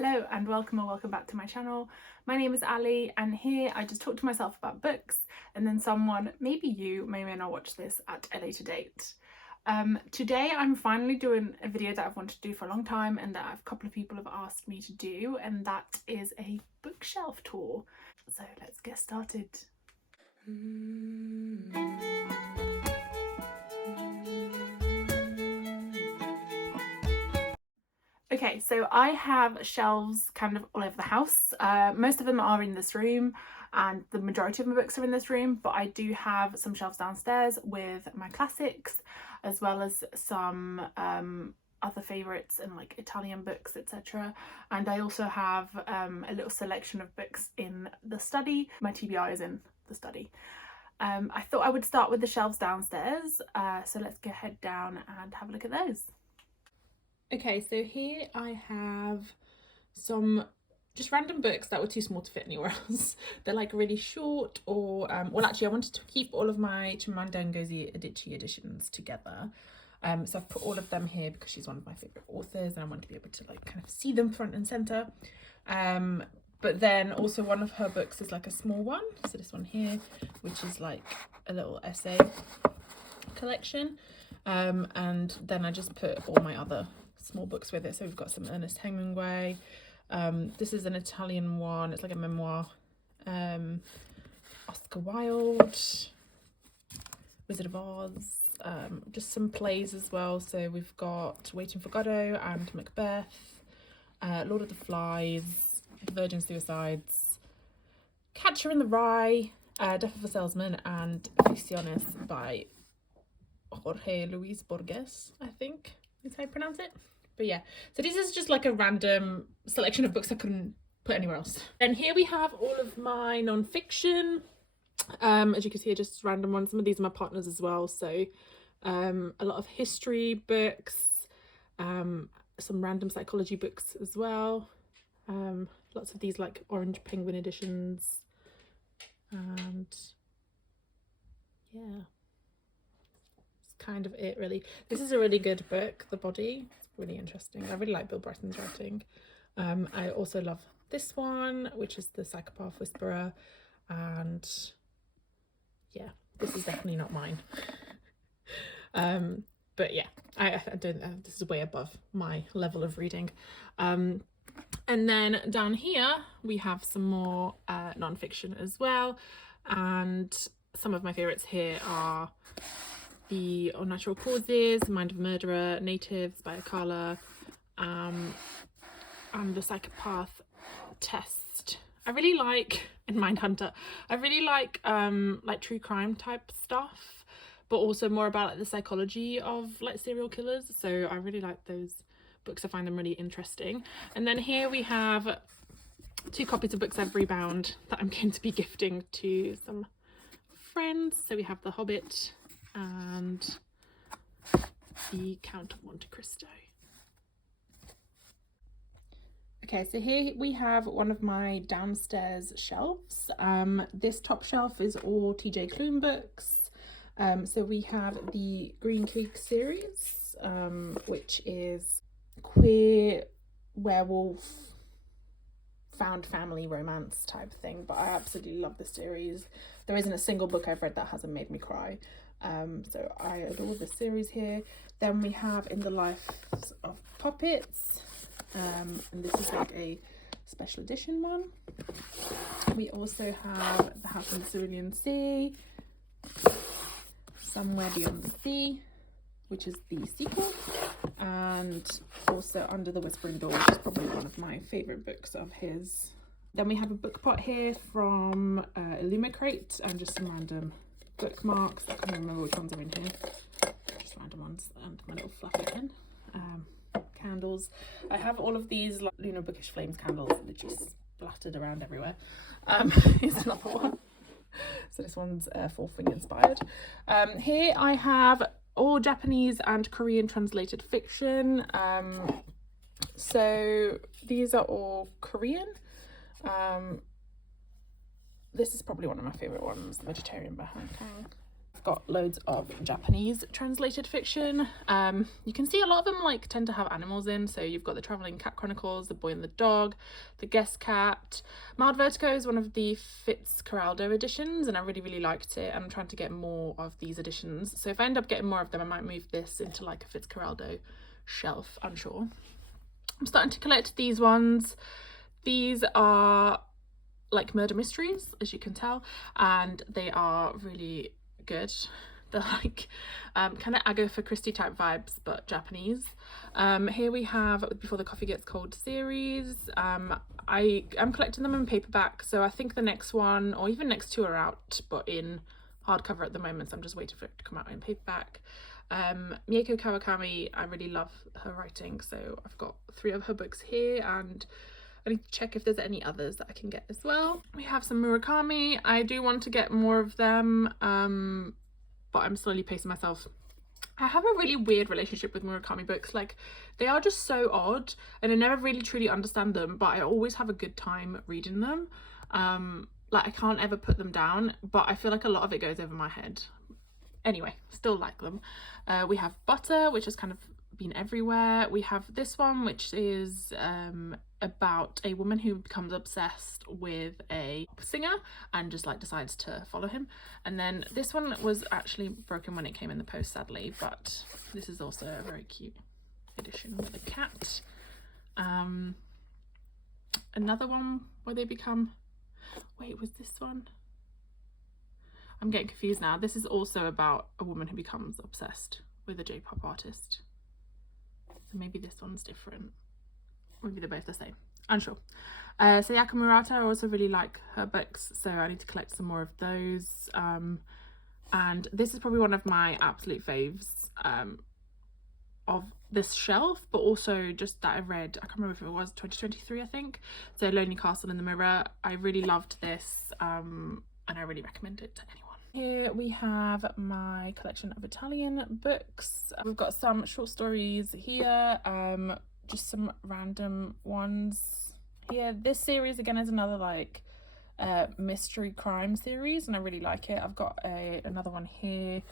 Hello and welcome or welcome back to my channel. My name is Ali and here I just talk to myself about books and then someone, maybe you, may or may not watch this at a later date. Today I'm finally doing a video that I've wanted to do for a long time and that a couple of people have asked me to do, and that is a bookshelf tour. So let's get started. Okay, so I have shelves kind of all over the house. Most of them are in this room and the majority of my books are in this room, but I do have some shelves downstairs with my classics as well as some other favourites and like Italian books, etc. And I also have a little selection of books in the study. My TBR is in the study. I thought I would start with the shelves downstairs, so let's go head down and have a look at those. Okay, so here I have some just random books that were too small to fit anywhere else. They're like really short, or well, actually I wanted to keep all of my Chimamanda Ngozi Adichie editions together. So I've put all of them here because she's one of my favorite authors and I want to be able to like kind of see them front and center. But then also one of her books is like a small one, so this one here, which is like a little essay collection. And then I just put all my other small books with it. So we've got some Ernest Hemingway. This is an Italian one, it's like a memoir. Oscar Wilde, Wizard of Oz, just some plays as well. So we've got Waiting for Godot and Macbeth, Lord of the Flies, The Virgin Suicides, Catcher in the Rye, Death of a Salesman, and Ficciones by Jorge Luis Borges, I think is how you pronounce it. But yeah, so this is just like a random selection of books I couldn't put anywhere else. And here we have all of my non-fiction. As you can see, just random ones. Some of these are my partners as well. So a lot of history books, some random psychology books as well. Lots of these like Orange Penguin editions. And yeah, kind of it really. This is a really good book, The Body. It's really interesting. I really like Bill Bryton's writing. I also love this one, which is The Psychopath Whisperer, and yeah, this is definitely not mine. But yeah, I don't, this is way above my level of reading. And then down here we have some more non-fiction as well, and some of my favorites here are The Unnatural Causes, Mind of a Murderer, Natives by Akala, and The Psychopath Test. I really like, and Mindhunter, I really like true crime type stuff, but also more about like the psychology of like serial killers. So I really like those books. I find them really interesting. And then here we have 2 copies of books I've rebound that I'm going to be gifting to some friends. So we have The Hobbit and The Count of Monte Cristo. Okay, so here we have one of my downstairs shelves. This top shelf is all TJ Klune books. So we have the Green Creek series, which is queer werewolf found family romance type thing, but I absolutely love this series. There isn't a single book I've read that hasn't made me cry. So I adore this series here. Then we have In the Lives of Puppets, and this is like a special edition one. We also have The House on the Cerulean Sea, Somewhere Beyond the Sea, which is the sequel, and also Under the Whispering Door, which is probably one of my favourite books of his. Then we have a book pot here from Illumicrate, and just some random bookmarks. I can't remember which ones are in here, just random ones, and my little fluffy pen. Candles. I have all of these like Lunar Bookish Flames candles that just splattered around everywhere. Here's another one. So this one's Fourth Wing inspired. Here I have all Japanese and Korean translated fiction. So these are all Korean. This is probably one of my favourite ones, The Vegetarian by Han Kang. I've got loads of Japanese translated fiction. You can see a lot of them like tend to have animals in, so you've got the Travelling Cat Chronicles, The Boy and the Dog, The Guest Cat. Mild Vertigo is one of the Fitzcarraldo editions, and I really liked it. I'm trying to get more of these editions, so if I end up getting more of them I might move this into like a Fitzcarraldo shelf, unsure. I'm starting to collect these ones. These are like murder mysteries, as you can tell, and they are really good. They're like kind of Agatha Christie type vibes, but Japanese. Here we have Before the Coffee Gets Cold series. I'm collecting them in paperback, so I think the next one or even next two are out, but in hardcover at the moment, so I'm just waiting for it to come out in paperback. Mieko Kawakami, I really love her writing, so I've got 3 of her books here, and I need to check if there's any others that I can get as well. We have some Murakami. I do want to get more of them, but I'm slowly pacing myself. I have a really weird relationship with Murakami books. Like, they are just so odd, and I never really truly understand them, but I always have a good time reading them. Like, I can't ever put them down, but I feel like a lot of it goes over my head. Anyway, still like them. We have Butter, which has kind of been everywhere. We have this one, which is about a woman who becomes obsessed with a singer and just like decides to follow him. And then this one was actually broken when it came in the post, sadly, but this is also a very cute edition with a cat. Another one where they become, wait, was this one? I'm getting confused now. This is also about a woman who becomes obsessed with a J-pop artist. So maybe this one's different. Maybe they're both the same. Unsure. Sayaka Murata, I also really like her books, so I need to collect some more of those. And this is probably one of my absolute faves of this shelf, but also just that I read, I can't remember if it was 2023, I think. So Lonely Castle in the Mirror. I really loved this, and I really recommend it to anyone. Here we have my collection of Italian books. We've got some short stories here, just some random ones here. This series again is another like mystery crime series, and I really like it. I've got another one here.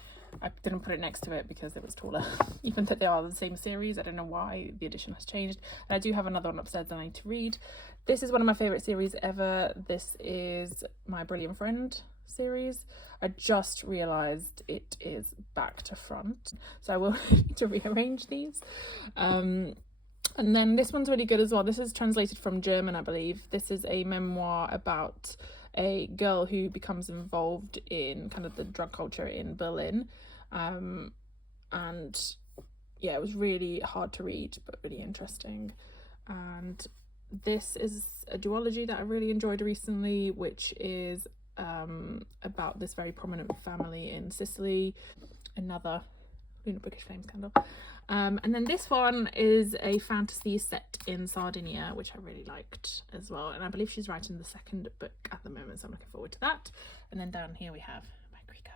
I didn't put it next to it because it was taller, even though they are the same series. I don't know why the edition has changed. And I do have another one upstairs that I need to read. This is one of my favourite series ever. This is my Brilliant Friend series. I just realised it is back to front, so I will need to rearrange these. And then this one's really good as well. This is translated from German, I believe. This is a memoir about a girl who becomes involved in kind of the drug culture in Berlin. And yeah, it was really hard to read, but really interesting. And this is a duology that I really enjoyed recently, which is about this very prominent family in Sicily. Another Lunar Bookish Flames candle. And then this one is a fantasy set in Sardinia, which I really liked as well. And I believe she's writing the second book at the moment, so I'm looking forward to that. And then down here we have my Greek.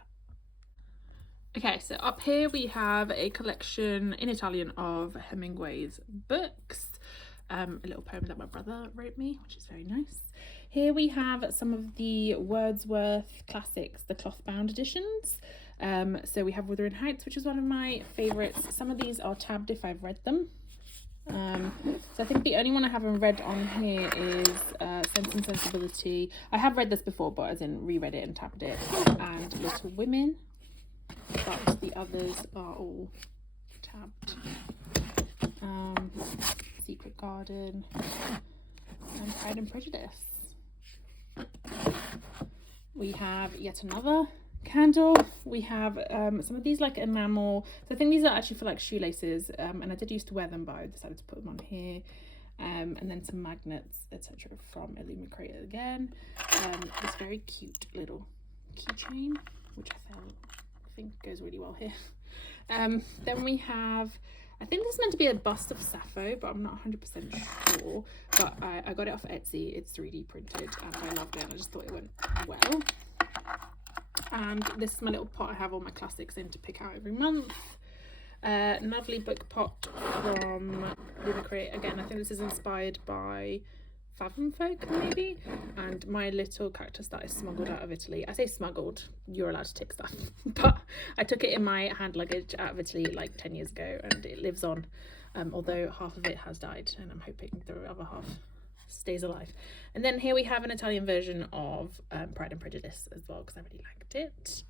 Okay, so up here we have a collection in Italian of Hemingway's books. A little poem that my brother wrote me, which is very nice. Here we have some of the Wordsworth classics, the cloth bound editions. So we have Wuthering Heights, which is one of my favourites. Some of these are tabbed if I've read them. So I think the only one I haven't read on here is Sense and Sensibility. I have read this before, but as in reread it and tabbed it. And Little Women. But the others are all tabbed. Secret Garden and Pride and Prejudice. We have yet another candle. We have some of these like enamel, so I think these are actually for like shoelaces, and I did used to wear them, but I decided to put them on here. And then some magnets, etc., from Illuma Creator again. This very cute little keychain, which I think goes really well here. Then we have, I think this is meant to be a bust of Sappho, but I'm not 100% sure. But I got it off Etsy. It's 3D printed, and I loved it, and I just thought it went well. And this is my little pot I have all my classics in to pick out every month. Lovely book pot from Luna Create. Again, I think this is inspired by Fathom Folk maybe, and My Little Cactus that I smuggled out of Italy. I say smuggled, you're allowed to take stuff, but I took it in my hand luggage out of Italy like 10 years ago, and it lives on, although half of it has died, and I'm hoping the other half stays alive. And then here we have an Italian version of Pride and Prejudice as well, because I really liked it.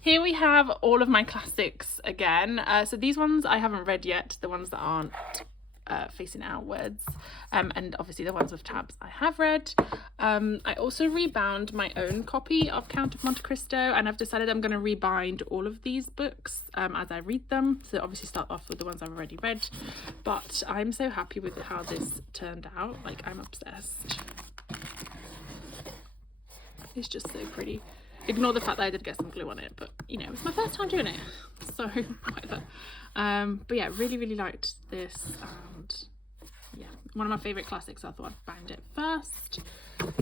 Here we have all of my classics again. So these ones I haven't read yet, the ones that aren't facing outwards, and obviously the ones with tabs I have read. I also rebound my own copy of Count of Monte Cristo, and I've decided I'm going to rebind all of these books as I read them. So obviously start off with the ones I've already read, but I'm so happy with how this turned out. Like, I'm obsessed. It's just so pretty. Ignore the fact that I did get some glue on it, but you know, it's my first time doing it, so whatever. But yeah, really liked this, and yeah, one of my favourite classics, so I thought I'd bind it first.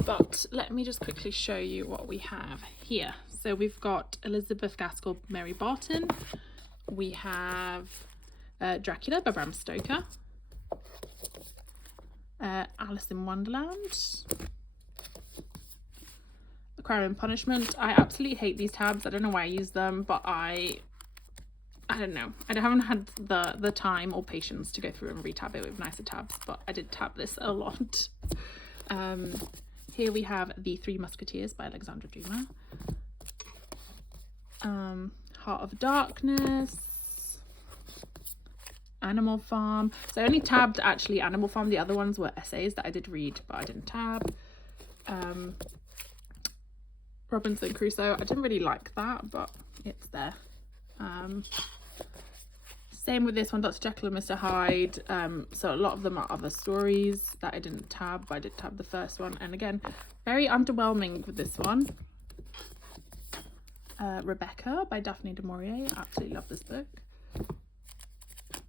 But let me just quickly show you what we have here. So we've got Elizabeth Gaskell, Mary Barton. We have Dracula by Bram Stoker. Alice in Wonderland. Crime and Punishment. I absolutely hate these tabs. I don't know why I use them, but I don't know. I haven't had the time or patience to go through and retab it with nicer tabs, but I did tab this a lot. Here we have The Three Musketeers by Alexandra Dumas. Heart of Darkness. Animal Farm. So I only tabbed actually Animal Farm. The other ones were essays that I did read, but I didn't tab. Robinson Crusoe. I didn't really like that, but it's there. Same with this one, Dr. Jekyll and Mr. Hyde. So a lot of them are other stories that I didn't tab, but I did tab the first one. And again, very underwhelming with this one. Rebecca by Daphne du Maurier. Absolutely love this book.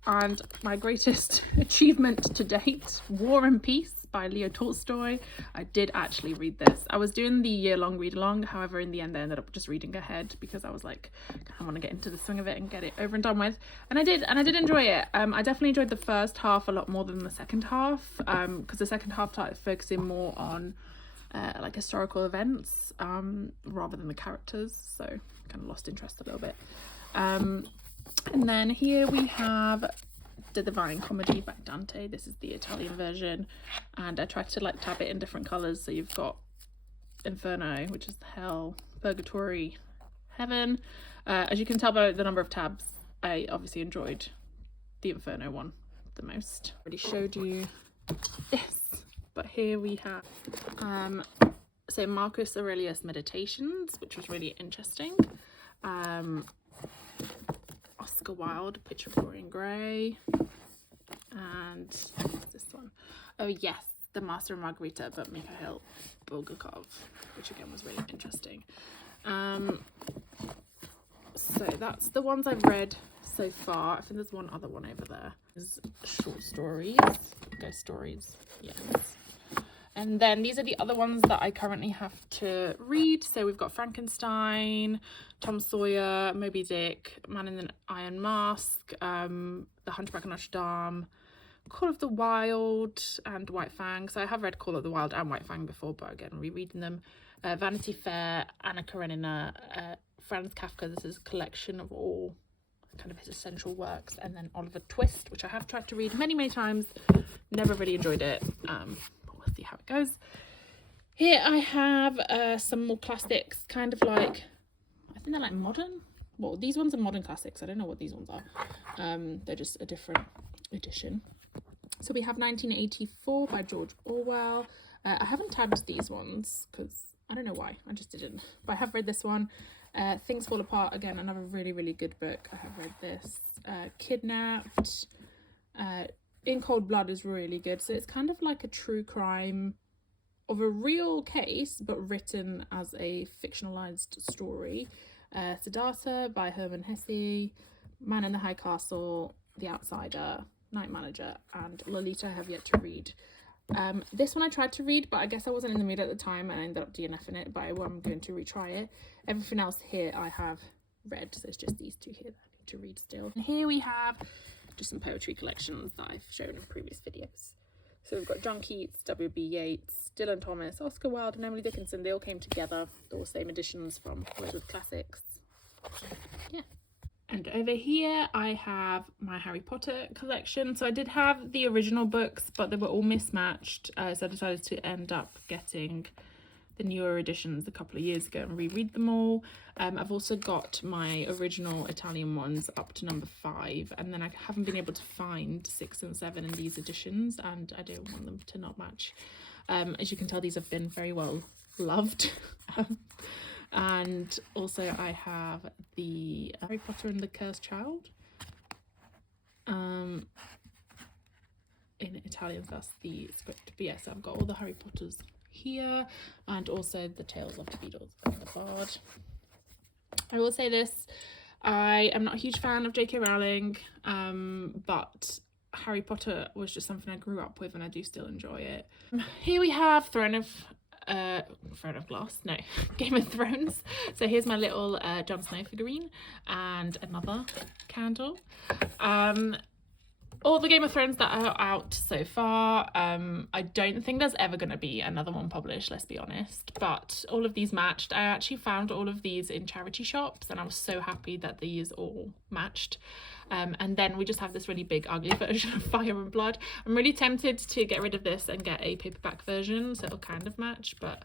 And my greatest achievement to date, War and Peace by Leo Tolstoy. I did actually read this. I was doing the year-long read-along, however in the end I ended up just reading ahead because I was like, I want to get into the swing of it and get it over and done with. And I did enjoy it. I definitely enjoyed the first half a lot more than the second half, because the second half started focusing more on like historical events rather than the characters, so kind of lost interest a little bit. And then here we have The Divine Comedy by Dante. This is the Italian version, and I tried to like tab it in different colours. So you've got Inferno, which is hell, Purgatory, Heaven. As you can tell by the number of tabs, I obviously enjoyed the Inferno one the most. I already showed you this, but here we have so Marcus Aurelius Meditations, which was really interesting. Oscar Wilde, Picture of Dorian Gray, and what's this one? Oh yes, The Master and Margarita by Mikhail Bulgakov, which again was really interesting. So that's the ones I've read so far. I think there's one other one over there. There's short stories, ghost stories, yes. And then these are the other ones that I currently have to read. So we've got Frankenstein, Tom Sawyer, Moby Dick, Man in the Iron Mask, The Hunchback of Notre Dame, Call of the Wild, and White Fang. So I have read Call of the Wild and White Fang before, but again, rereading them. Vanity Fair, Anna Karenina, Franz Kafka. This is a collection of all kind of his essential works. And then Oliver Twist, which I have tried to read many times, never really enjoyed it. We'll see how it goes. Here I have some more classics, kind of like, I think they're like modern. Well, these ones are modern classics. I don't know what these ones are. They're just a different edition. So we have 1984 by George Orwell. I haven't tabbed these ones because I don't know why. I just didn't. But I have read this one. Things Fall Apart. Again, another really good book. I have read this. Kidnapped. In Cold Blood is really good. So it's kind of like a true crime of a real case, but written as a fictionalized story. Siddhartha by Hermann Hesse, Man in the High Castle, The Outsider, Night Manager, and Lolita I have yet to read. This one I tried to read, but I guess I wasn't in the mood at the time and I ended up DNFing it, but I'm going to retry it. Everything else here I have read, so it's just these two here that I need to read still. And here we have just some poetry collections that I've shown in previous videos. So we've got John Keats, W.B. Yeats, Dylan Thomas, Oscar Wilde and Emily Dickinson. They all came together, all same editions from Rosewood Classics. Yeah. And over here I have my Harry Potter collection. So I did have the original books, but they were all mismatched. So I decided to end up getting the newer editions a couple of years ago and reread them all. I've also got my original Italian ones up to number 5, and then I haven't been able to find 6 and 7 in these editions, and I don't want them to not match. As you can tell, these have been very well loved. And also I have the Harry Potter and the Cursed Child. In Italian, that's the script. But yes, I've got all the Harry Potters here, and also the Tales of the Beatles and the Bard. I will say this, I am not a huge fan of J.K. Rowling, but Harry Potter was just something I grew up with and I do still enjoy it. Here we have Game of Thrones. So here's my little Jon Snow figurine and another candle. All the Game of Thrones that are out so far, I don't think there's ever going to be another one published, let's be honest, but all of these matched. I actually found all of these in charity shops and I was so happy that these all matched. And then we just have this really big ugly version of Fire and Blood. I'm really tempted to get rid of this and get a paperback version so it'll kind of match, but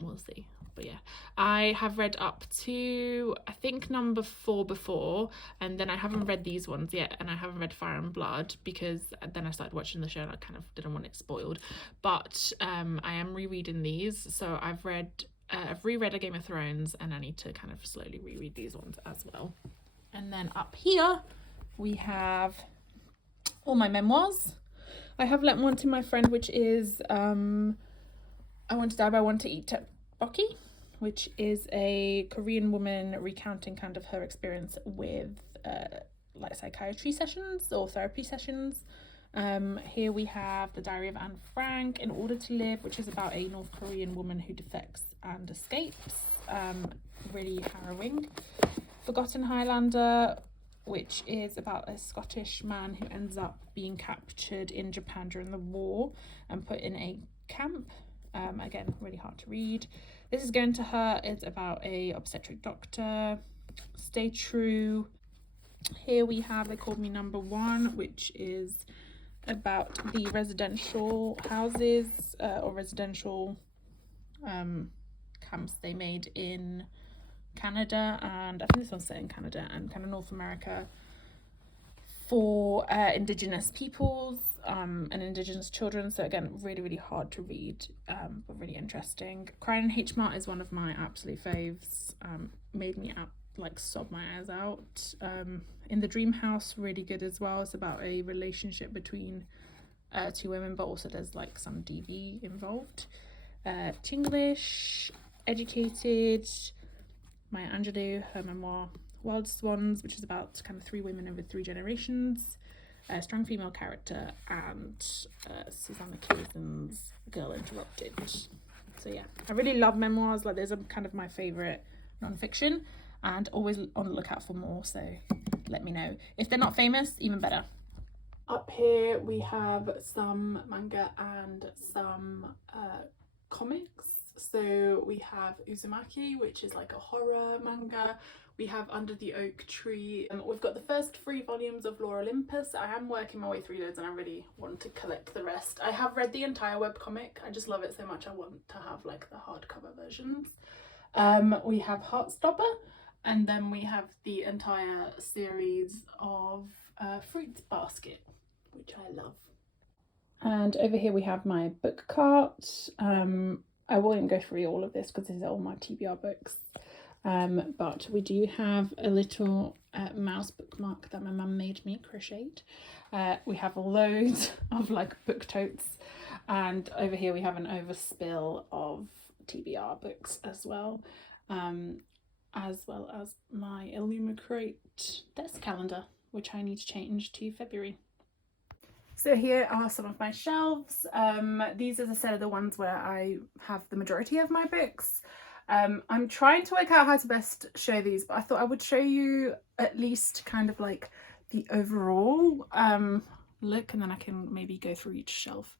we'll see. But yeah, I have read up to I think number 4 before, and then I haven't read these ones yet, and I haven't read Fire and Blood because then I started watching the show and I kind of didn't want it spoiled. But I am rereading these, so I've reread A Game of Thrones, and I need to kind of slowly reread these ones as well. And then up here we have all my memoirs. I have lent one to my friend, which is I Want to Die but I Want to Eat Tteokbokki, which is a Korean woman recounting kind of her experience with like psychiatry sessions or therapy sessions. Here we have The Diary of Anne Frank, In Order to Live, which is about a North Korean woman who defects and escapes. Really harrowing. Forgotten Highlander, which is about a Scottish man who ends up being captured in Japan during the war and put in a camp. Again, really hard to read. This Is Going to Hurt. It's about a obstetric doctor. Stay True. Here we have They Called Me Number One, which is about the residential houses or residential camps they made in Canada, and I think this one's set in Canada and kind of North America for Indigenous peoples and Indigenous children. So again, really, really hard to read, but really interesting. Crying in H Mart is one of my absolute faves. Made me sob my eyes out. In the Dream House, really good as well. It's about a relationship between 2 women, but also there's like some DV involved. Chinglish, Educated, Maya Angelou, her memoir Wild Swans, which is about kind of 3 women over 3 generations, a strong female character, and Susanna Kaysen's Girl Interrupted. So yeah, I really love memoirs. Like, there's a kind of my favourite non-fiction, and always on the lookout for more, so let me know. If they're not famous, even better. Up here we have some manga and some comics. So we have Uzumaki, which is like a horror manga. We have Under the Oak Tree. We've got the first 3 volumes of Lore Olympus. I am working my way through those and I really want to collect the rest. I have read the entire webcomic. I just love it so much I want to have like the hardcover versions. We have Heartstopper, and then we have the entire series of Fruits Basket, which I love. And over here we have my book cart. I won't go through all of this because these are all my TBR books, but we do have a little mouse bookmark that my mum made me crochet. We have loads of like book totes, and over here we have an overspill of TBR books as well as my Illumicrate desk calendar, which I need to change to February. So here are some of my shelves. These, as I said, are the ones where I have the majority of my books. I'm trying to work out how to best show these, but I thought I would show you at least kind of like the overall look, and then I can maybe go through each shelf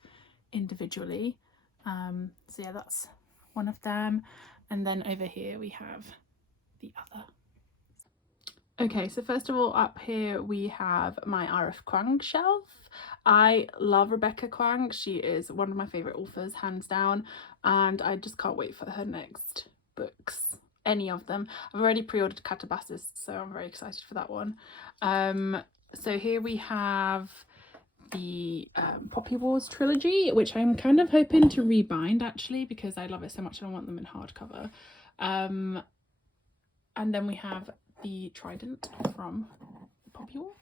individually. So yeah, that's one of them. And then over here we have the other. Okay, so first of all, up here we have my R.F. Kuang shelf. I love Rebecca Kuang. She is one of my favourite authors, hands down, and I just can't wait for her next books, any of them. I've already pre-ordered Catabasis, so I'm very excited for that one. So here we have the Poppy Wars trilogy, which I'm kind of hoping to rebind actually, because I love it so much and I want them in hardcover. And then we have the Trident from Poppy War.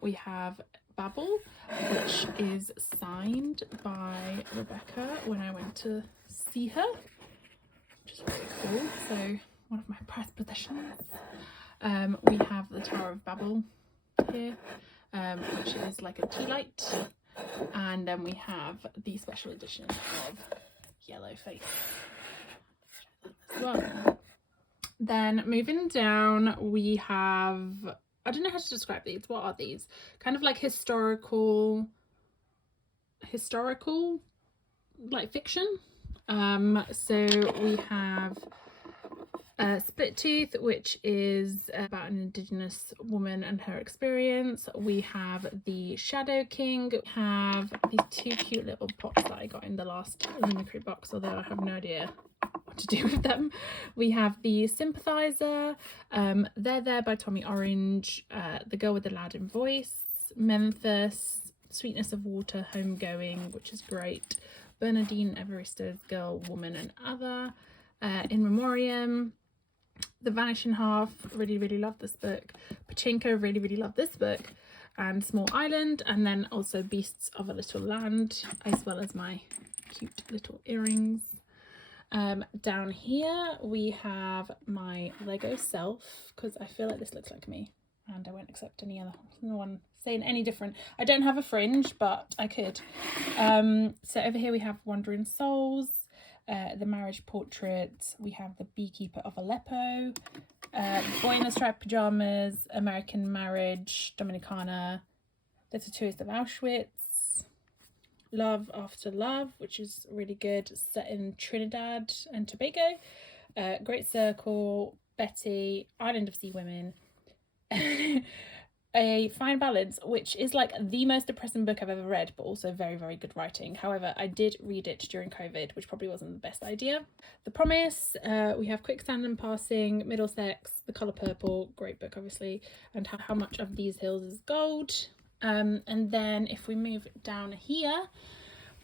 We have Babel, which is signed by Rebecca when I went to see her, which is really cool. So one of my prized possessions. We have the Tower of Babel here, which is like a tea light, and then we have the special edition of Yellow Face as well. Then moving down, we have, I don't know how to describe these. What are these? Kind of like historical like fiction. So we have Split Tooth, which is about an Indigenous woman and her experience. We have the Shadow King. We have these two cute little pots that I got in the last Lumicry box, although I have no idea what to do with them. We have the Sympathizer, There by Tommy Orange, The Girl with the Loud Voice, Memphis, Sweetness of Water, Homegoing, which is great, Bernadine Evaristo's Girl, Woman and Other, In Memoriam, The Vanishing Half, really love this book, Pachinko, really love this book, and Small Island, and then also Beasts of a Little Land, as well as my cute little earrings. Down here we have my Lego self, because I feel like this looks like me and I won't accept any other, no one saying any different. I don't have a fringe, but I could. So over here we have Wandering Souls, The Marriage Portrait, we have The Beekeeper of Aleppo, Boy in the Striped Pyjamas, American Marriage, Dominicana, The Tattooist of Auschwitz, Love After Love, which is really good, set in Trinidad and Tobago, Great Circle, Betty, Island of Sea Women, A Fine Balance, which is like the most depressing book I've ever read, but also very good writing. However, I did read it during COVID, which probably wasn't the best idea. The Promise, we have Quicksand and Passing, Middlesex, The Colour Purple, great book obviously, and How Much of These Hills is Gold. And then if we move down here,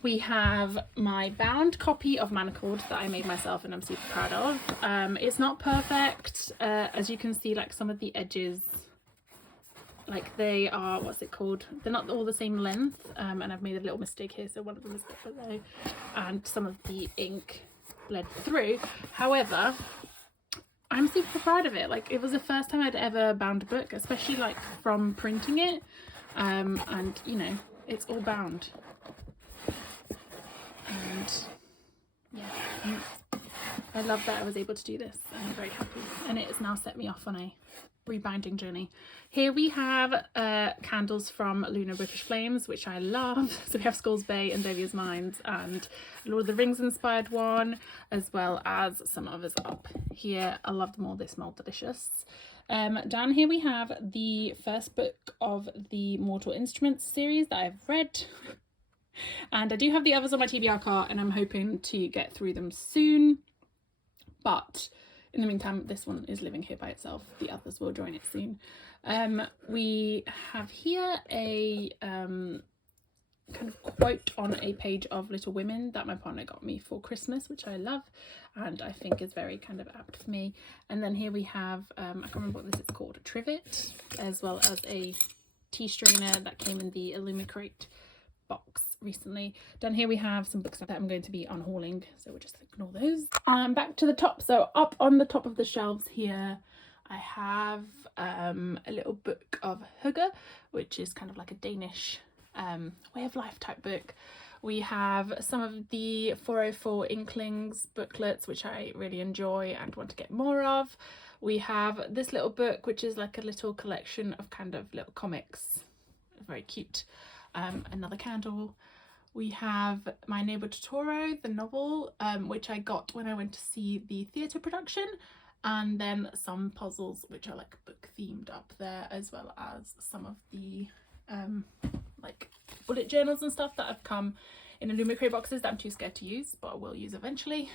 we have my bound copy of Manacled that I made myself and I'm super proud of. It's not perfect, as you can see, like some of the edges, like they are, what's it called, they're not all the same length, and I've made a little mistake here, so one of them is below, and some of the ink bled through. However, I'm super proud of it. Like, it was the first time I'd ever bound a book, especially like from printing it, and you know, it's all bound, and yeah, I love that I was able to do this, and I'm very happy, and it has now set me off on a rebinding journey. Here we have candles from Lunar Bookish Flames, which I love. So we have Skulls Bay and Dovia's Mines and Lord of the Rings inspired one, as well as some others up here. I love them all, they smell delicious. Down here we have the first book of the Mortal Instruments series that I've read. And I do have the others on my TBR cart, and I'm hoping to get through them soon. But in the meantime, this one is living here by itself. The others will join it soon. We have here a kind of quote on a page of Little Women that my partner got me for Christmas, which I love and I think is very kind of apt for me. And then here we have, I can't remember what this is called, a trivet, as well as a tea strainer that came in the Illumicrate box recently. Down here we have some books that I'm going to be unhauling, so we'll just ignore those. Back to the top. So up on the top of the shelves here I have a little book of Hygge, which is kind of like a Danish way of life type book. We have some of the 404 Inklings booklets, which I really enjoy and want to get more of. We have this little book, which is like a little collection of kind of little comics very cute. Another candle. We have My Neighbour Totoro, the novel, which I got when I went to see the theatre production, and then some puzzles which are like book themed up there, as well as some of the like bullet journals and stuff that have come in Illumicrate boxes that I'm too scared to use, but I will use eventually.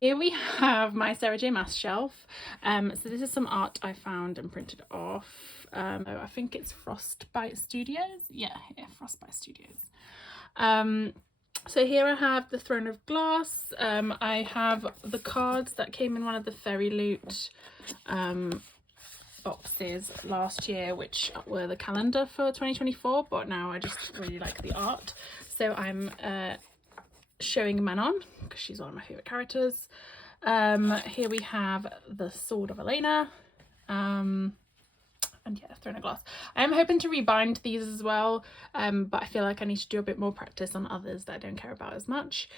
Here we have my Sarah J Maas shelf. So this is some art I found and printed off. I think it's Frostbite Studios. Yeah, Frostbite Studios. So here I have the Throne of Glass. I have the cards that came in one of the Fairy Loot boxes last year, which were the calendar for 2024, but now I just really like the art. So I'm showing Manon because she's one of my favourite characters. Here we have the Sword of Elena. And yeah, Throne of Glass. I am hoping to rebind these as well, but I feel like I need to do a bit more practice on others that I don't care about as much.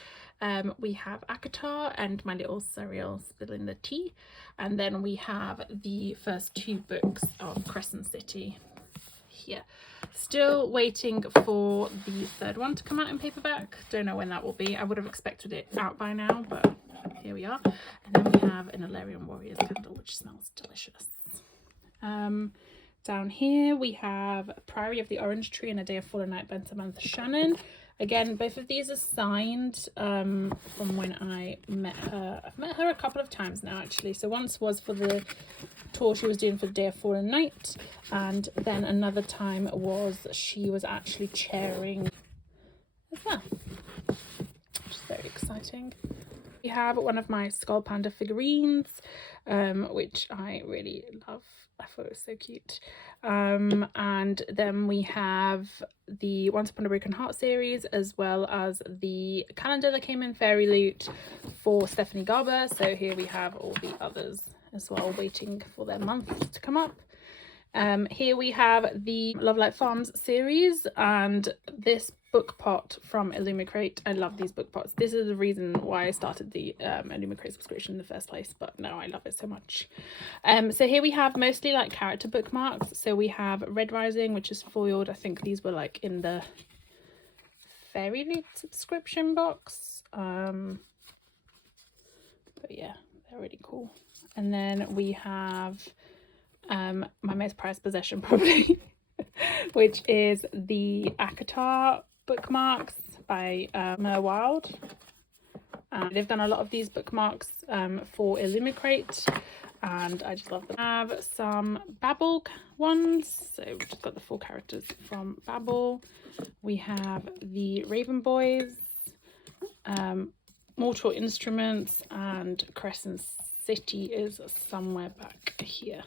We have Akatar and My Little Cereal Spilling the Tea, and then we have the first 2 books of Crescent City here. Still waiting for the 3rd one to come out in paperback. Don't know when that will be. I would have expected it out by now, but here we are. And then we have an Illyrian Warriors candle, which smells delicious. Down here we have Priory of the Orange Tree and A Day of Fallen Night by Samantha Shannon. Again, both of these are signed from when I met her. I've met her a couple of times now, actually. So once was for the tour she was doing for Day of Fallen Night, and then another time was she was actually chairing as well, which is very exciting. We have one of my Skull Panda figurines, which I really love. I thought it was so cute. And then we have the Once Upon a Broken Heart series, as well as the calendar that came in Fairy Loot for Stephanie Garber. So here we have all the others as well, waiting for their month to come up. Here we have the Love Light Farms series and this book pot from Illumicrate. I love these book pots. This is the reason why I started the Illumicrate subscription in the first place, but no, I love it so much. So here we have mostly like character bookmarks. So we have Red Rising, which is foiled. I think these were like in the Fairy Loot subscription box. But yeah, they're really cool. And then we have my most prized possession probably, which is the Akatar bookmarks by Mer Wild. They've done a lot of these bookmarks for Illumicrate, and I just love them. I have some Babel ones, so we've just got the 4 characters from Babel. We have the Raven Boys, Mortal Instruments, and Crescent City is somewhere back here.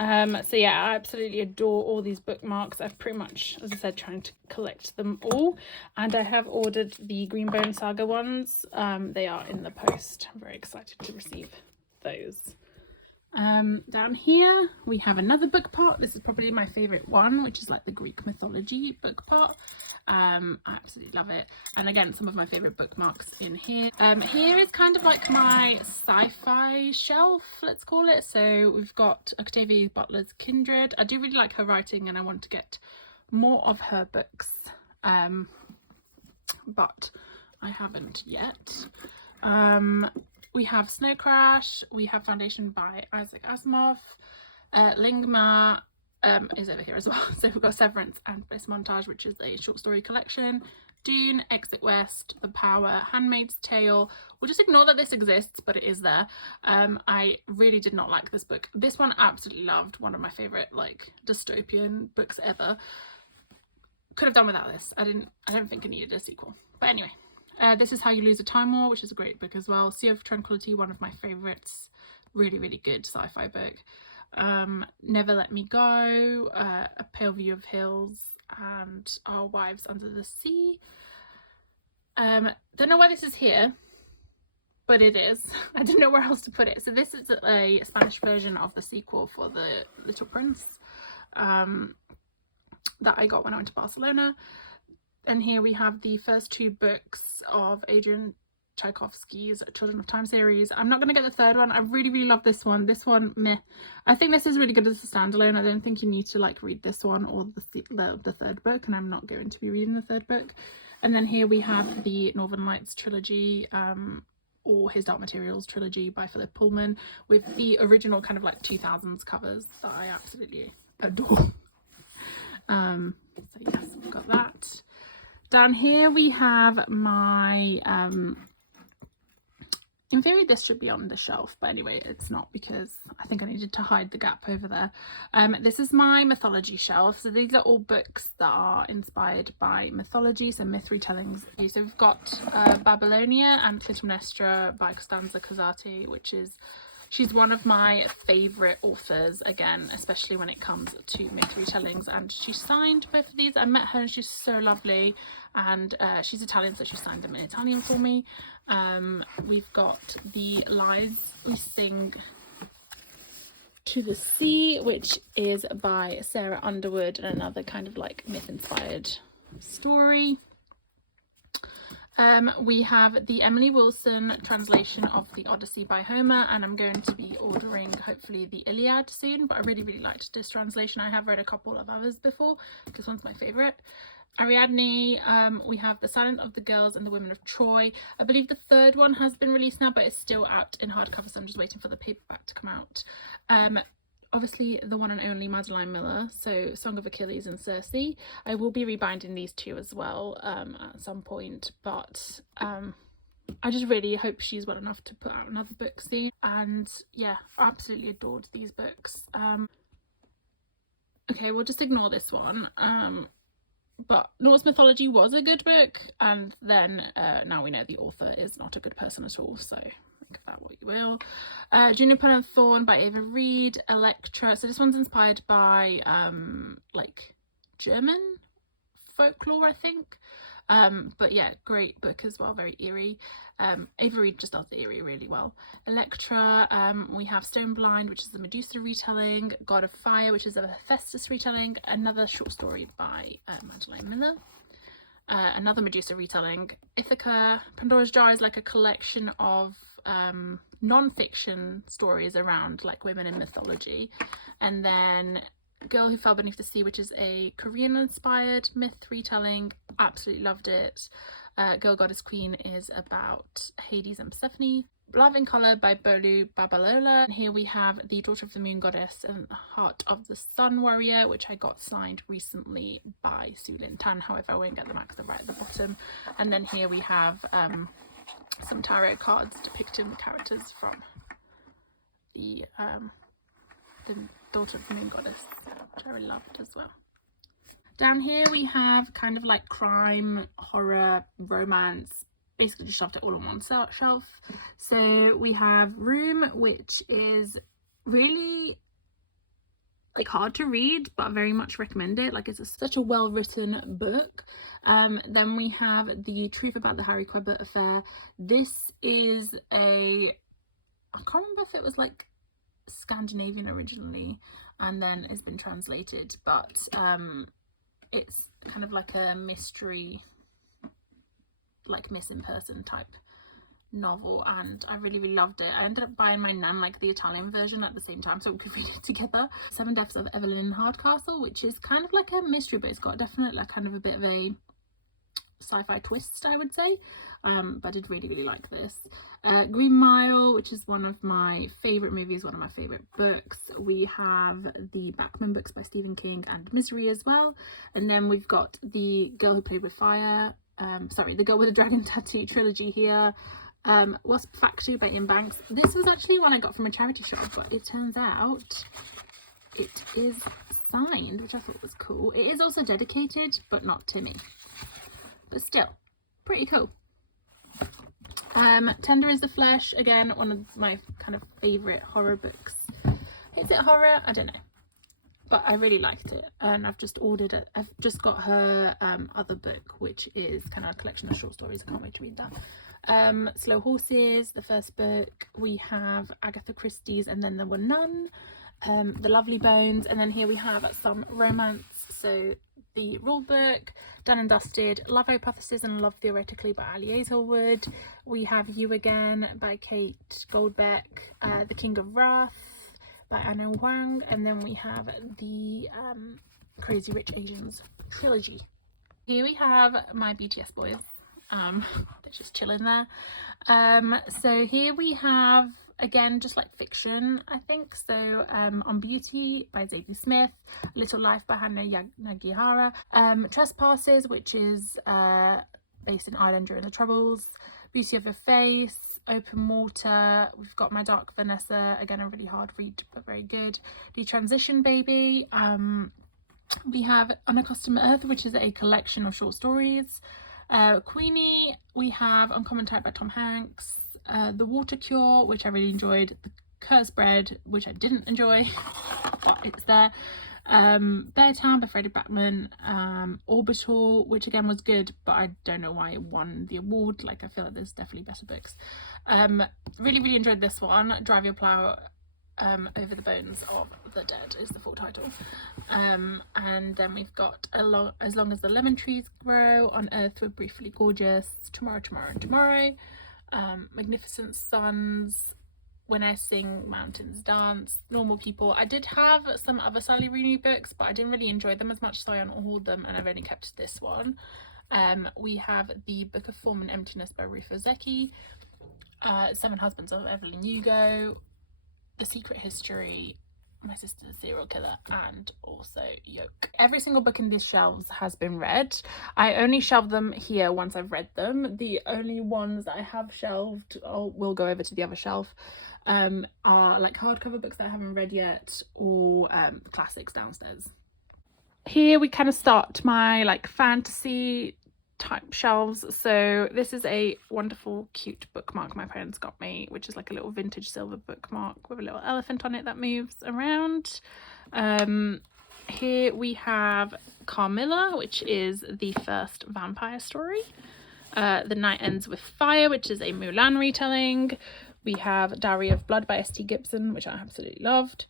So yeah, I absolutely adore all these bookmarks. I've pretty much, as I said, trying to collect them all, and I have ordered the Greenbone Saga ones. They are in the post. I'm very excited to receive those. Down here we have another book pot. This is probably my favorite one, which is like the Greek mythology book pot. I absolutely love it. And again, some of my favorite bookmarks in here. Here is kind of like my sci-fi shelf, let's call it. So we've got Octavia Butler's Kindred. I do really like her writing and I want to get more of her books, but I haven't yet. We have Snow Crash, we have Foundation by Isaac Asimov, Lingma is over here as well. So we've got Severance and Bliss Montage, which is a short story collection, Dune, Exit West, The Power, Handmaid's Tale. We'll just ignore that this exists, but it is there. I really did not like this book. This one I absolutely loved, one of my favourite like dystopian books ever. Could have done without this. I don't think it needed a sequel. But anyway. This is How You Lose a Time War, which is a great book as well. Sea of Tranquility, one of my favourites. Really, really good sci-fi book. Never Let Me Go, A Pale View of Hills, and Our Wives Under the Sea. Don't know why this is here, but it is. I don't know where else to put it. So this is a Spanish version of the sequel for The Little Prince that I got when I went to Barcelona. And here we have the first 2 books of Adrian Tchaikovsky's Children of Time series. I'm not going to get the third one. I really love this one. This one, meh. I think this is really good as a standalone. I don't think you need to like read this one or the third book, and I'm not going to be reading the third book. And then here we have the Northern Lights trilogy, or His Dark Materials trilogy by Philip Pullman, with the original kind of like 2000s covers that I absolutely adore. So yes, we've got that. Down here we have my in theory this should be on the shelf, but anyway it's not, because I think I needed to hide the gap over there. This is my mythology shelf. So these are all books that are inspired by mythology, so myth retellings. So we've got Babylonia and Clytemnestra by Costanza Cosati, which is, she's one of my favourite authors, again, especially when it comes to myth retellings, and she signed both of these. I met her and she's so lovely, and she's Italian, so she signed them in Italian for me. We've got The Lies We Sing to the Sea, which is by Sarah Underwood, and another kind of like myth-inspired story. We have the Emily Wilson translation of the Odyssey by Homer, and I'm going to be ordering hopefully the Iliad soon, but I really liked this translation. I have read a couple of others before. This one's my favourite. Ariadne, we have The Silence of the Girls and the Women of Troy. I believe the third one has been released now, but it's still out in hardcover, so I'm just waiting for the paperback to come out. Obviously the one and only Madeline Miller, so Song of Achilles and Circe. I will be rebinding these two as well at some point, but I just really hope she's well enough to put out another book soon. And yeah, I absolutely adored these books. Okay, we'll just ignore this one. But Norse Mythology was a good book, and then now we know the author is not a good person at all, so think of that what you will. Juniper and Thorn by Ava Reid. Electra, so this one's inspired by like German folklore, I think. But yeah, great book as well, very eerie. Ava Reid just does the eerie really well. Electra, we have Stone Blind, which is the Medusa retelling. God of Fire, which is a Hephaestus retelling. Another short story by Madeline Miller. Another Medusa retelling. Ithaca. Pandora's Jar is like a collection of non-fiction stories around like women in mythology. And then Girl Who Fell Beneath the Sea, which is a Korean inspired myth retelling. Absolutely loved it. Girl Goddess Queen is about Hades and Persephone. Love in Colour by Bolu Babalola. And here we have The Daughter of the Moon Goddess and Heart of the Sun Warrior, which I got signed recently by Su Lin Tan. However, I won't get them out because they're right at the bottom. And then here we have some tarot cards depicting the characters from the Daughter of the Moon Goddess, which I really loved as well. Down here we have kind of like crime, horror, romance, basically just shoved it all on one shelf. So we have Room, which is really like hard to read, but I very much recommend it. Like it's such a well written book. Then we have The Truth About the Harry Quebert Affair. This is I can't remember if it was like Scandinavian originally and then it's been translated, but it's kind of like a mystery, like missing person type novel, and I really loved it. I ended up buying my nan like the Italian version at the same time so we could read it together. Seven Deaths of Evelyn Hardcastle, which is kind of like a mystery, but it's got definitely like kind of a bit of a sci-fi twist, I would say. But I did really like this. Green Mile, which is one of my favourite movies, one of my favourite books. We have the Backman books by Stephen King and Misery as well. And then we've got The Girl Who Played with Fire, The Girl with a Dragon Tattoo trilogy here. Wasp Factory by Ian Banks. This was actually one I got from a charity shop, but it turns out it is signed, which I thought was cool. It is also dedicated, but not to me. But still, pretty cool. Tender is the Flesh, again, one of my kind of favourite horror books. Is it horror? I don't know. But I really liked it, and I've just ordered it. I've just got her other book, which is kind of a collection of short stories. I can't wait to read that. Slow Horses, the first book. We have Agatha Christie's And Then There Were None. The Lovely Bones, and then here we have some romance. So the rule book, Done and Dusted, Love Hypothesis and Love Theoretically by Ali Hazelwood. We have You Again by Kate Goldbeck, The King of Wrath by Anna Wang, and then we have the Crazy Rich Asians trilogy. Here we have my BTS boys. They're just chilling there. So here we have, again, just like fiction, I think. So On Beauty by Zadie Smith, A Little Life by Hannah Nagihara, Trespasses, which is based in Ireland during the Troubles, Beauty of a Face, Open Water. We've got My Dark Vanessa, again a really hard read but very good. The Transition Baby. We have Unaccustomed Earth, which is a collection of short stories. Queenie, we have Uncommon Type by Tom Hanks, The Water Cure, which I really enjoyed, The Curse Bread, which I didn't enjoy, but it's there, Beartown by Freddie Backman, Orbital, which again was good, but I don't know why it won the award. Like, I feel like there's definitely better books. Really enjoyed this one. Drive Your Plow Over the Bones of the Dead is the full title. And then we've got As Long as the Lemon Trees Grow, On Earth We're Briefly Gorgeous, Tomorrow, Magnificent Suns, When I Sing Mountains Dance, Normal People. I did have some other Sally Rooney books, but I didn't really enjoy them as much, so I unhauled them and I've only kept this one. We have The Book of Form and Emptiness by Ruth Ozeki, Seven Husbands of Evelyn Hugo, The Secret History, My Sister's Serial Killer, and also Yoke. Every single book in these shelves has been read. I only shelve them here once I've read them. The only ones that I have shelved, or will go over to the other shelf, are like hardcover books that I haven't read yet, or classics downstairs. Here we kind of start my like fantasy type shelves. So this is a wonderful cute bookmark my parents got me, which is like a little vintage silver bookmark with a little elephant on it that moves around. Here we have Carmilla, which is the first vampire story. The Night Ends with Fire, which is a Mulan retelling. We have Diary of Blood by S.T. Gibson, which I absolutely loved.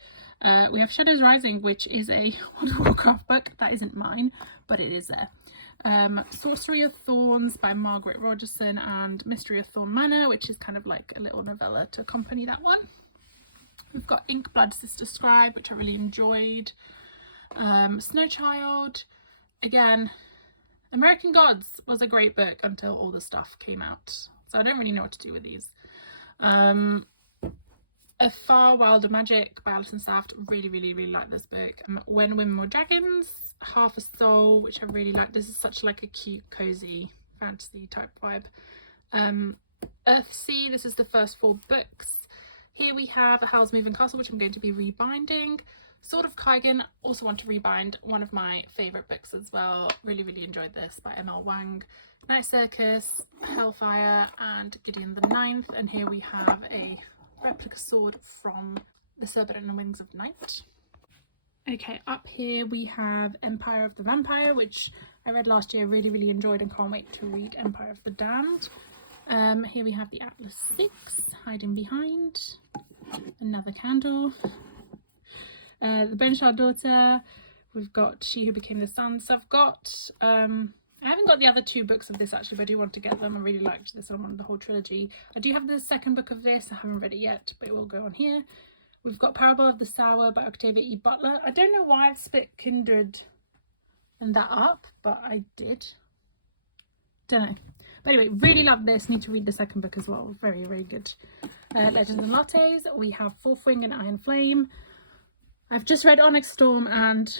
We have Shadows Rising, which is a World of Warcraft book. That isn't mine, but it is there. Sorcery of Thorns by Margaret Rogerson, and Mystery of Thorn Manor, which is kind of like a little novella to accompany that one. We've got Ink Blood Sister Scribe, which I really enjoyed. Snow Child, again, American Gods was a great book until all the stuff came out, so I don't really know what to do with these. A Far Wilder Magic by Alison Saft, really like this book. When Women Were Dragons, Half a Soul, which I really like. This is such like a cute cozy fantasy type vibe. Earthsea, this is the first 4 books. Here we have Howl's Moving Castle, which I'm going to be rebinding. Sword of Kaigan, also want to rebind, one of my favourite books as well. Really enjoyed this, by M.L. Wang. Night Circus, Hellfire, and Gideon the Ninth. And here we have a replica sword from The Serpent and the Wings of Night. Okay, up here we have Empire of the Vampire, which I read last year, really enjoyed, and can't wait to read Empire of the Damned. Here we have the Atlas 6, Hiding Behind, another candle. The Benshar Daughter, we've got She Who Became the Sun. So I've got, I haven't got the other 2 books of this actually, but I do want to get them. I really liked this one, the whole trilogy. I do have the second book of this, I haven't read it yet, but it will go on here. We've got Parable of the Sower by Octavia E. Butler. I don't know why I've split Kindred and that up, but I did. Don't know. But anyway, really love this. Need to read the second book as well. Very good. Legends and Lattes. We have Fourth Wing and Iron Flame. I've just read Onyx Storm, and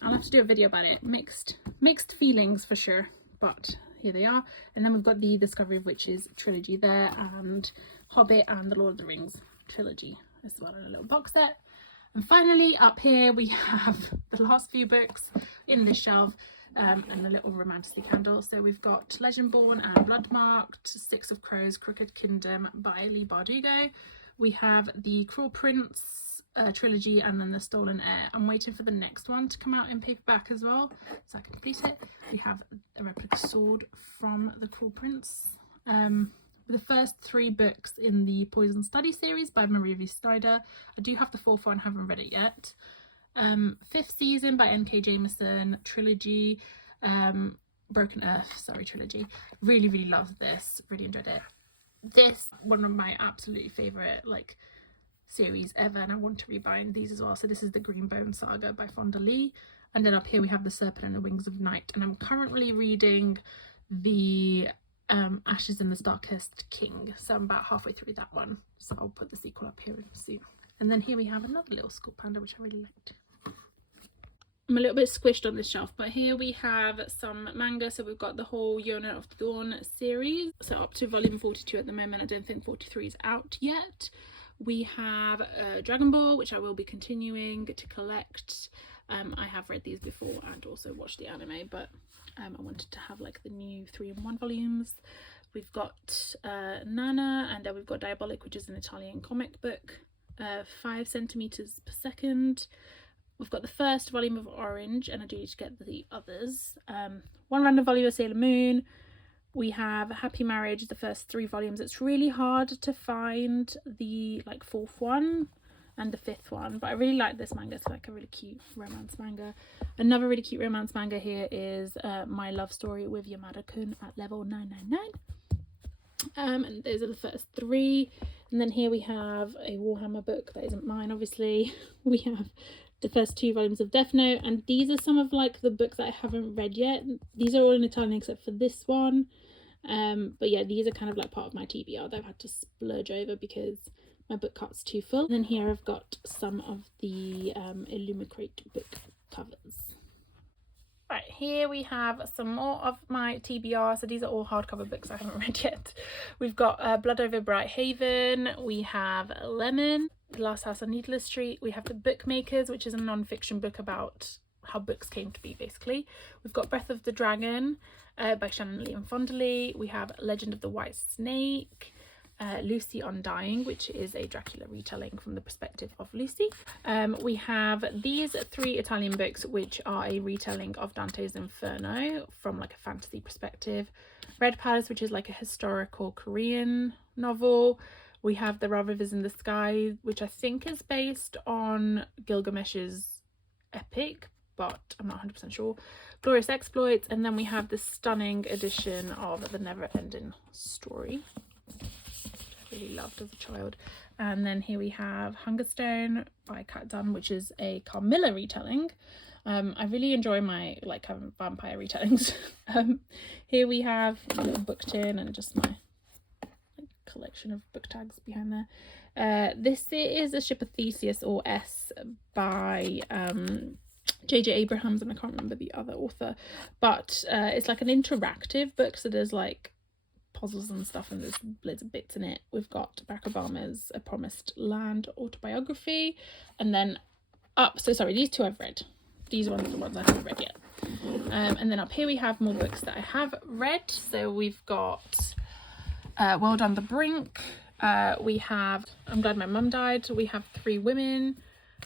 I'll have to do a video about it. Mixed feelings for sure, but here they are. And then we've got the Discovery of Witches trilogy there, and Hobbit and the Lord of the Rings trilogy as well in a little box set. And finally up here we have the last few books in this shelf, and a little romantically candle. So we've got Legendborn and Bloodmarked, Six of Crows, Crooked Kingdom by Leigh Bardugo. We have the Cruel Prince trilogy, and then the Stolen Heir. I'm waiting for the next one to come out in paperback as well, so I can complete it. We have a replica sword from the Cruel Prince. The first 3 books in the Poison Study series by Maria V. Snyder. I do have the 4th one, haven't read it yet. Fifth Season by N.K. Jameson trilogy, Broken Earth, sorry, trilogy. Really, really loved this, really enjoyed it. This, one of my absolute favourite like series ever, and I want to rebind these as well. So this is the Greenbone Saga by Fonda Lee, and then up here we have The Serpent and the Wings of Night, and I'm currently reading the Ashes in the Starkest King, so I'm about halfway through that one, so I'll put the sequel up here soon. And then here we have another little school panda which I really liked. I'm a little bit squished on this shelf, but here we have some manga. So we've got the whole Yona of the Dawn series, so up to volume 42 at the moment. I don't think 43 is out yet. We have Dragon Ball, which I will be continuing to collect. I have read these before and also watched the anime, but I wanted to have like the new 3-in-1 volumes. We've got Nana, and then we've got Diabolic, which is an Italian comic book, 5 centimeters per second. We've got the first volume of Orange, and I do need to get the others. One random volume of Sailor Moon. We have Happy Marriage, the first 3 volumes. It's really hard to find the like 4th one and the 5th one, but I really like this manga. It's like a really cute romance manga. Another really cute romance manga here is My Love Story with Yamada-kun at level 999. And those are the first 3. And then here we have a Warhammer book that isn't mine, obviously. We have the first 2 volumes of Death Note, and these are some of like the books that I haven't read yet. These are all in Italian except for this one. But yeah, these are kind of like part of my TBR that I've had to splurge over because my book cart's too full. And then here I've got some of the Illumicrate book covers. Right, here we have some more of my TBR. So these are all hardcover books I haven't read yet. We've got Blood Over Bright Haven. We have Lemon, The Last House on Needless Street. We have The Bookmakers, which is a non-fiction book about how books came to be, basically. We've got Breath of the Dragon by Shannon Lee and Fonda Lee. We have Legend of the White Snake. Lucy Undying, which is a Dracula retelling from the perspective of Lucy. We have these 3 Italian books, which are a retelling of Dante's Inferno from like a fantasy perspective. Red Palace, which is like a historical Korean novel. We have There Are Rivers in the Sky, which I think is based on Gilgamesh's epic, but I'm not 100% sure. Glorious Exploits, and then we have the stunning edition of The Never Ending Story, really loved as a child. And then here we have Hungerstone by Kat Dunn, which is a Carmilla retelling. I really enjoy my like vampire retellings. Here we have a little book tin and just my collection of book tags behind there. This is A Ship of Theseus, or S, by J.J. Abrahams, and I can't remember the other author, but it's like an interactive book, so there's like puzzles and stuff, and there's loads of bits in it. We've got Barack Obama's A Promised Land autobiography, and then these 2 I've read. These ones are the ones I haven't read yet. And then up here we have more books that I have read. So we've got World on the Brink. We have I'm Glad My Mum Died. We have 3 Women,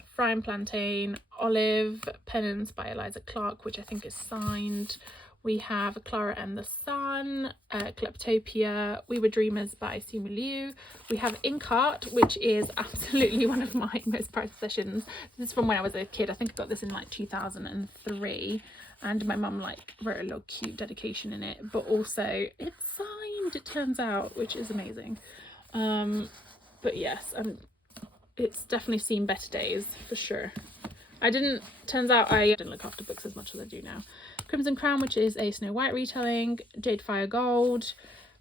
Fry and Plantain, Olive, Penance by Eliza Clark, which I think is signed. We have Clara and the Sun, Kleptopia, We Were Dreamers by Simu Liu. We have Inkheart, which is absolutely one of my most prized possessions. This is from when I was a kid. I think I got this in like 2003. And my mum like wrote a little cute dedication in it. But also it's signed, it turns out, which is amazing. But yes, it's definitely seen better days, for sure. Turns out I didn't look after books as much as I do now. Crimson Crown, which is a Snow White retelling. Jade Fire Gold.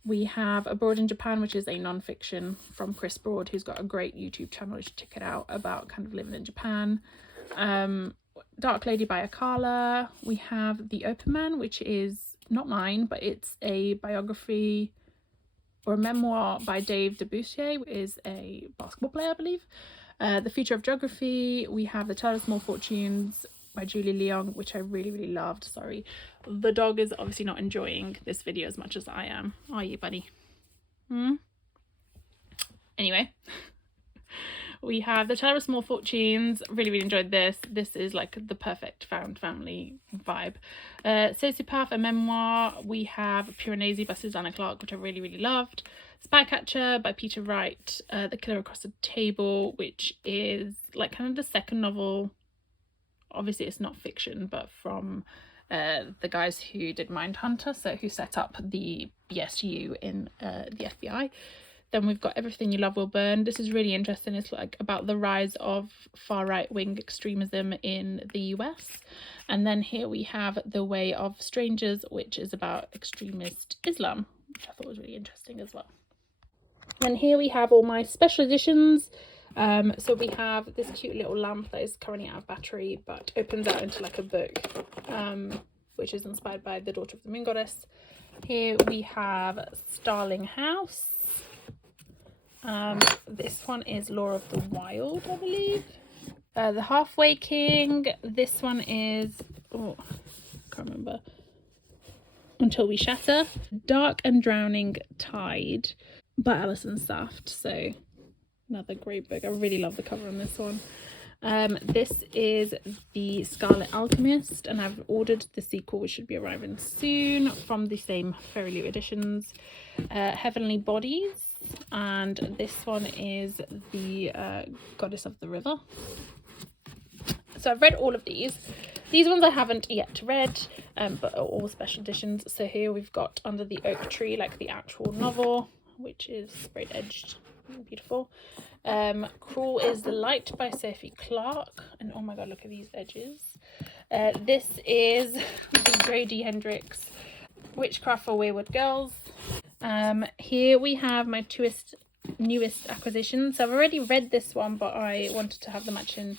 We have Abroad in Japan, which is a non-fiction from Chris Broad, who's got a great YouTube channel, you should check it out, about kind of living in Japan. Dark Lady by Akala. We have The Open Man, which is not mine, but it's a biography or a memoir by Dave Debussy, who is a basketball player, I believe. The Future of Geography. We have The Tale of Small Fortunes by Julie Leong, which I really, really loved. Sorry, the dog is obviously not enjoying this video as much as I am. Are you, buddy? Anyway, we have The Tale of Small Fortunes. Really, really enjoyed this. This is like the perfect found family vibe. Sociopath, a memoir. We have Piranesi by Susanna Clark, which I really, really loved. Spycatcher by Peter Wright. The Killer Across the Table, which is like kind of the second novel obviously it's not fiction, but from the guys who did Mindhunter, so who set up the BSU in the FBI. Then we've got Everything You Love Will Burn. This is really interesting. It's like about the rise of far right-wing extremism in the US. And then here we have The Way of Strangers, which is about extremist Islam, which I thought was really interesting as well. And here we have all my special editions. So we have this cute little lamp that is currently out of battery, but opens out into like a book, which is inspired by The Daughter of the Moon Goddess. Here we have Starling House. This one is Law of the Wild, I believe. The Halfway King. This one is, oh, I can't remember. Until We Shatter. Dark and Drowning Tide by Alison Saft. So another great book. I really love the cover on this one. This is The Scarlet Alchemist, and I've ordered the sequel, which should be arriving soon, from the same Fairy Loot Editions. Heavenly Bodies, and this one is The Goddess of the River. So I've read all of these. These ones I haven't yet read, but are all special editions. So here we've got Under the Oak Tree, like the actual novel, which is sprayed edged, beautiful. Cruel is the Light by Sophie Clark, and oh my god, look at these edges. This is the Grady Hendrix Witchcraft for Wayward Girls. Here we have my newest acquisition. So I've already read this one, but I wanted to have the matching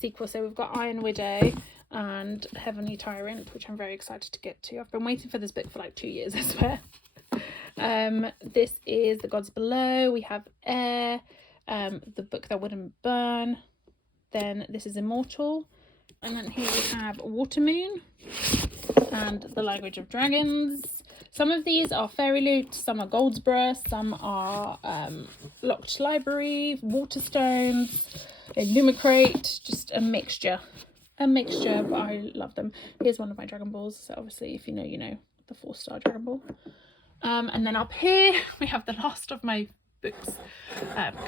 sequel. So we've got Iron Widow and Heavenly Tyrant, which I'm very excited to get to. I've been waiting for this book for like 2 years, I swear. This is The Gods Below. We have Air, The Book That Wouldn't Burn. Then this is Immortal. And then here we have Watermoon and The Language of Dragons. Some of these are Fairy Loot, some are Goldsboro, some are Locked Library, Waterstones, Lumicrate, just a mixture, but I love them. Here's one of my Dragon Balls, so obviously if you know, you know, the 4-star Dragon Ball. And then up here we have the last of my books,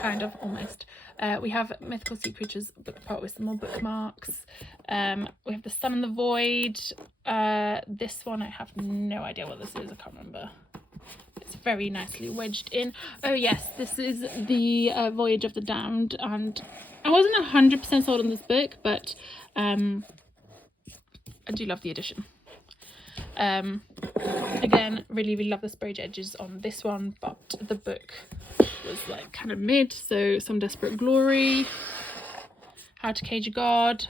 kind of, almost. We have Mythical Sea Creatures book part with some more bookmarks. We have The Sun and the Void. This one I have no idea what this is, I can't remember. It's very nicely wedged in. Oh yes, this is the Voyage of the Damned, and I wasn't 100% sold on this book, but I do love the edition. Again, really love the sprayed edges on this one, but the book was like kind of mid. So Some Desperate Glory, How to Cage a God.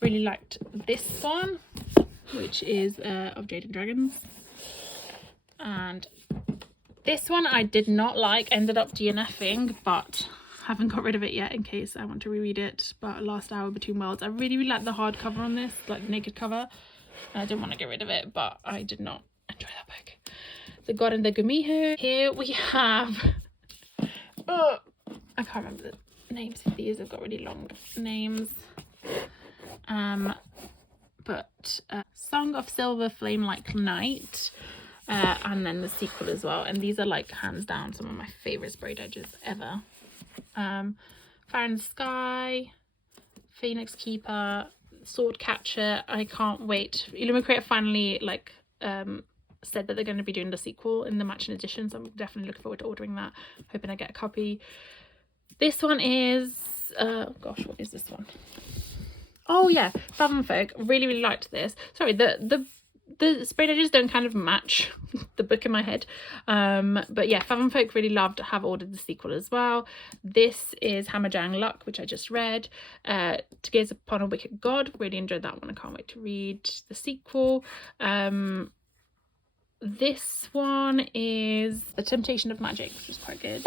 Really liked this one, which is of Jade and Dragons. And this one I did not like, ended up DNFing, but haven't got rid of it yet in case I want to reread it. But Last Hour Between Worlds, I really like the hardcover on this, like the naked cover. I didn't want to get rid of it, but I did not enjoy that book. The God and the Gumiho. Here we have, I can't remember the names of these, they've got really long names. But Song of Silver Flame Like Night, and then the sequel as well. And these are like hands down some of my favourite sprayed edges ever. Fire in the Sky, Phoenix Keeper, Sword Catcher. I can't wait. Illumicrate finally like said that they're going to be doing the sequel in the matching edition, so I'm definitely looking forward to ordering that, hoping I get a copy. This one is gosh, what is this one? Oh yeah, Fathom Folk. Really liked this. Sorry, the sprayed edges don't kind of match the book in my head, but yeah, Fathom Folk really loved. Have ordered the sequel as well. This is Hammerjang Luck, which I just read. To Gaze Upon a Wicked God, really enjoyed that one. I can't wait to read the sequel. This one is The Temptation of Magic, which is quite good.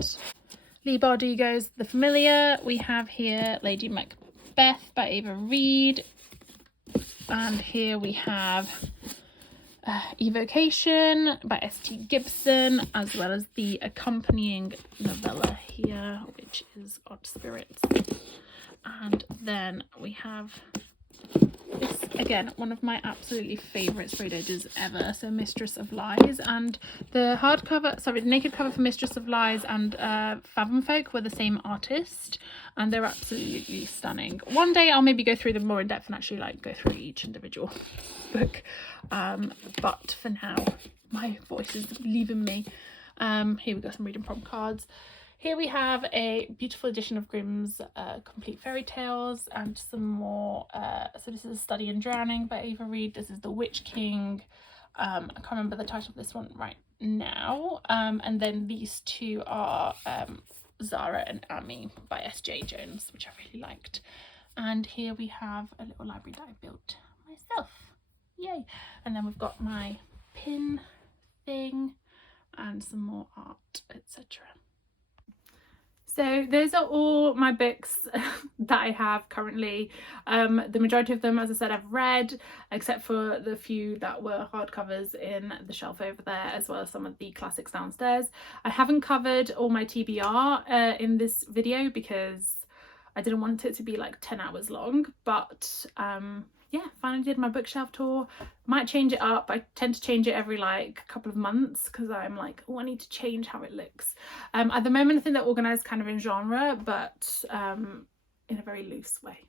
Leigh Bardugo's The Familiar. We have here Lady Macbeth by Ava Reid, and here we have Evocation by S.T. Gibson, as well as the accompanying novella here, which is Odd Spirits. And then we have This, again, one of my absolutely favourite sprayed edges ever, so Mistress of Lies, and the hardcover, sorry, the naked cover for Mistress of Lies and Fathom Folk were the same artist, and they're absolutely stunning. One day I'll maybe go through them more in depth and actually like go through each individual book, but for now my voice is leaving me. Here we go, some reading prompt cards. Here we have a beautiful edition of Grimm's Complete Fairy Tales and some more. So this is A Study in Drowning by Ava Reid. This is The Witch King. I can't remember the title of this one right now. And then these two are Zara and Amy by S.J. Jones, which I really liked. And here we have a little library that I built myself. Yay! And then we've got my pin thing and some more art, etc. So those are all my books that I have currently. The majority of them, as I said, I've read, except for the few that were hardcovers in the shelf over there, as well as some of the classics downstairs. I haven't covered all my TBR in this video because I didn't want it to be like 10 hours long, but yeah, finally did my bookshelf tour. Might change it up. I tend to change it every like couple of months because I'm like, oh, I need to change how it looks. At the moment I think they're organised kind of in genre, but in a very loose way,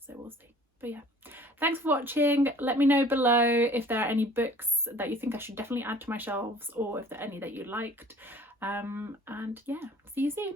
so we'll see. But yeah, thanks for watching. Let me know below if there are any books that you think I should definitely add to my shelves, or if there are any that you liked, and yeah, see you soon.